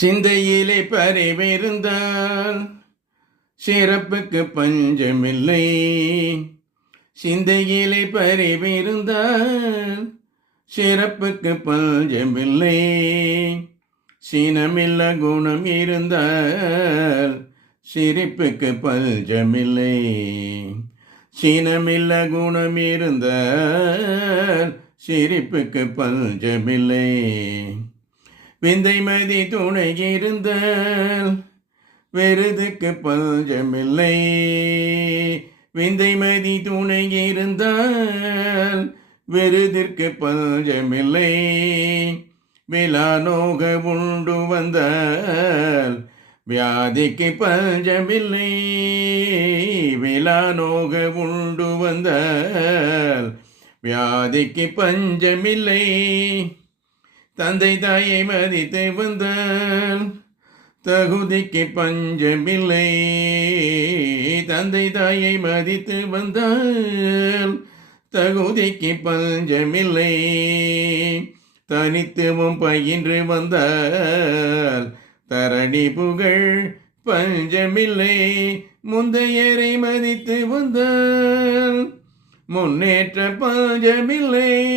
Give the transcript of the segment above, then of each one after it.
சிந்தையிலே பறிவிருந்தால் சிறப்புக்கு பஞ்சமில்லை. சிந்தையிலே பறிவிருந்தால் சிறப்புக்கு பஞ்சமில்லை. சீனமில்ல குணம் இருந்தால் சிரிப்புக்கு பஞ்சமில்லை. சீனமில்ல குணம் இருந்தால் சிரிப்புக்கு பஞ்சமில்லை. விந்தை மதி துணை இருந்தால் வெறுதுக்கு பஞ்சமில்லை. விந்தை மதி துணை இருந்தால் வெறுதிற்கு பஞ்சமில்லை. விலானோக உண்டு வந்தால் வியாதிக்கு பஞ்சமில்லை. விலானோக உண்டு வந்தால் வியாதிக்கு பஞ்சமில்லை. தந்தை தாயை மதித்து வந்தால் தகுதிக்கு பஞ்சமில்லை. தந்தை தாயை மதித்து வந்தால் தகுதிக்கு பஞ்சமில்லை. தனித்துவம் பயின்று வந்தால் தரணி புகழ் பஞ்சமில்லை. முந்தையரை மதித்து வந்தால் முன்னேற்ற பஞ்சமில்லை.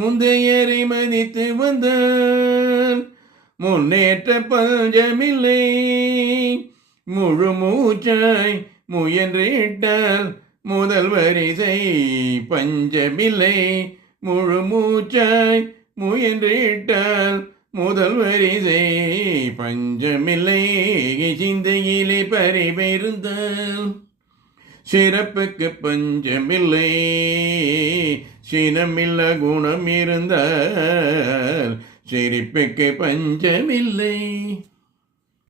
முந்தையரை மதித்து வந்தால் முன்னேற்ற பஞ்சமில்லை. முழு மூச்சாய் முயன்றிட்டால் முதல் வரிசை பஞ்சமில்லை. முழு மூச்சாய் முயன்றிட்டால் முதல் வரிசை பஞ்சமில்லை. சிந்தையிலே பறிவிருந்தால் சிறப்புக்கு பஞ்சமில்லை. சினமில்ல குணம் இருந்தால் சிரிப்புக்கு பஞ்சமில்லை.